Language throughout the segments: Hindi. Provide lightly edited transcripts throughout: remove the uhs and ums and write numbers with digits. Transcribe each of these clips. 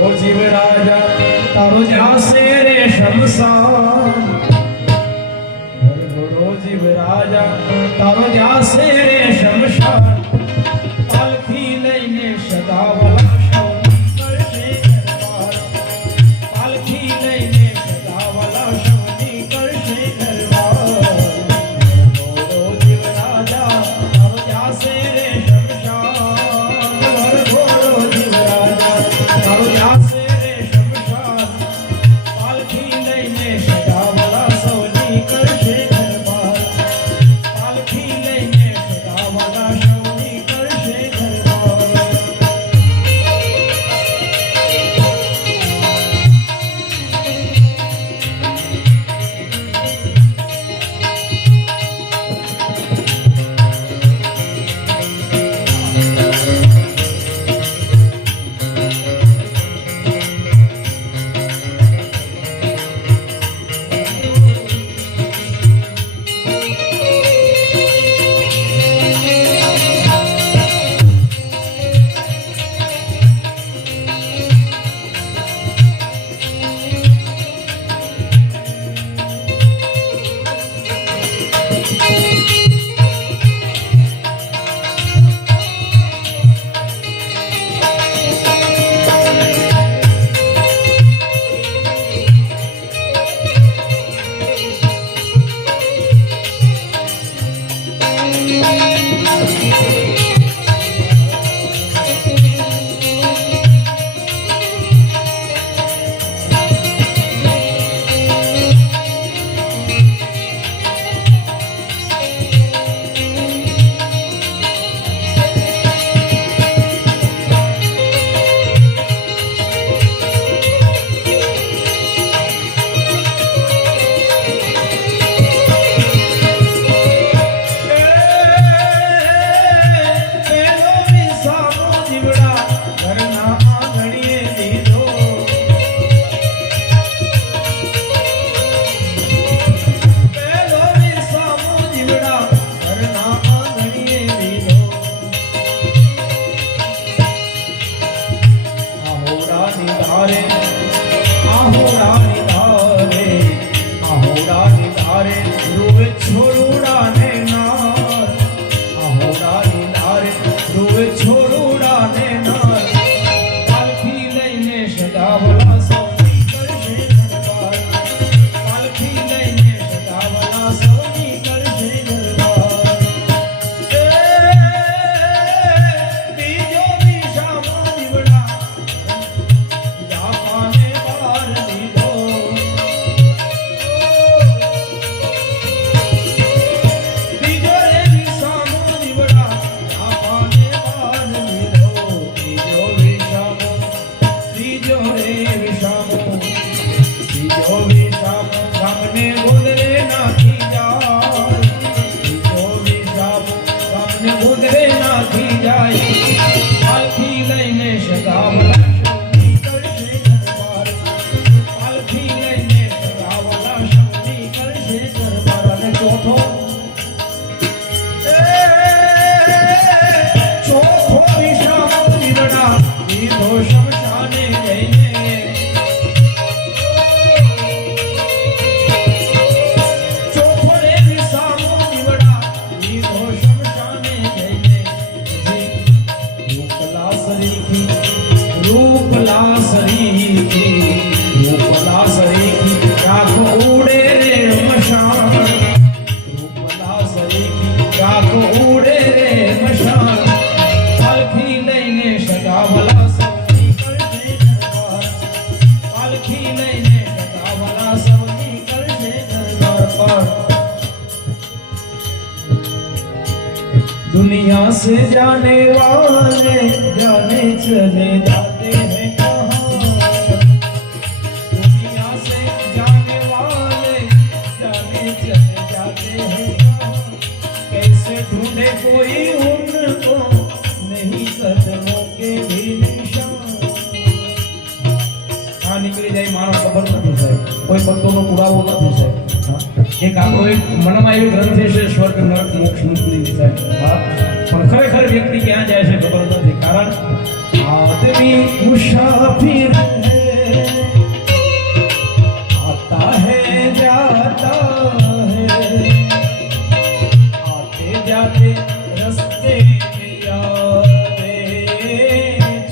घोड़ो जीव राजा तारो जासे रे शमशान घोड़ो जीव राजा तारो जासे रे शमशान पालखी लईने सदावला शवनी करशे दरबार पालखी लईने सदावला शवनी करशे दरबार घोड़ो जीव राजा तारो जासे रे शमशान घोड़ो जीव राजा तारो जासे रे शमशान पालखी लईने सदावला शवनी करशे दरबार पालखी लईने सदावला शवनी करशे दरबार दुनिया से जाने वाले जाने चले जाते हैं कहाँ दुनिया से जाने वाले जाने चले जाते हैं कहाँ कैसे ढूंढे कोई उनको नहीं कदमों के भी निशान हाँ निकली जाए मानो खबर नहीं साहब कोई भक्तों नो पुरावो नहीं साहब एक આપણો એક મનમાં એવી ગ્રંથિ છે સ્વર્ગ નરક મોક્ષ મુક્તિની સાહેબ પણ ખરેખર વ્યક્તિ ક્યાં જાય છે ખબર નથી કારણ आदमी मुसाफिर है, आता है जाता है, आते जाते रास्ते में यादें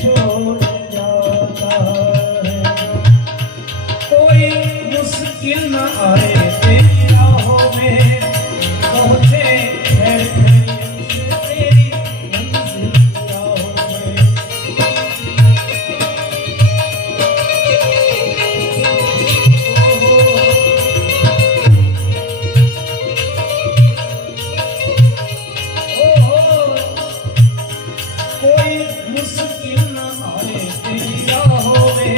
छोड़ जाता है। कोई मुश्किल न आए तेरी राहों में, पहुंचे ठहर खैरियत से तेरी मंजिल राहों में। कोई मुश्किल न आए तेरी राहों में,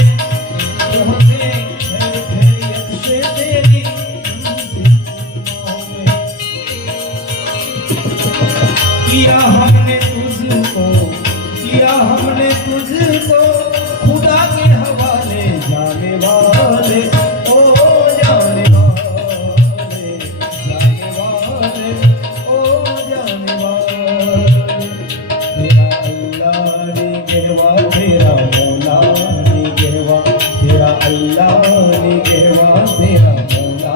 पहुंचे खैर खैरियत से तेरी मंजिल राहों में। किया हमने तुझको, किया हमने तुझको खुदा के हवाले, जाने वाले ओ जाने वाले, जाने वाले ओ जाने वाले। तेरा अल्लाह ने कहवा, तेरा मौला ने कहवा, तेरा अल्लाह ने कहवा, तेरा मौला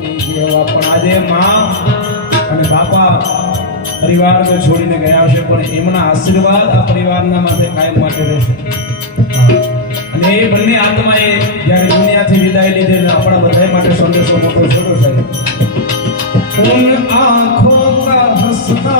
ने कहवा। પણ આજે માં અને બાપા પરિવારને છોડીને ગયા છે, પણ એમના આશીર્વાદ આ પરિવારના માથે કાયમ માટે રહેશે। અને એ બંને આત્માએ જ્યારે દુનિયાથી વિદાય લીધી ને આપણા બધા માટે સંદેશો મોટો છોડ્યો છે। उन आँखों का हंसना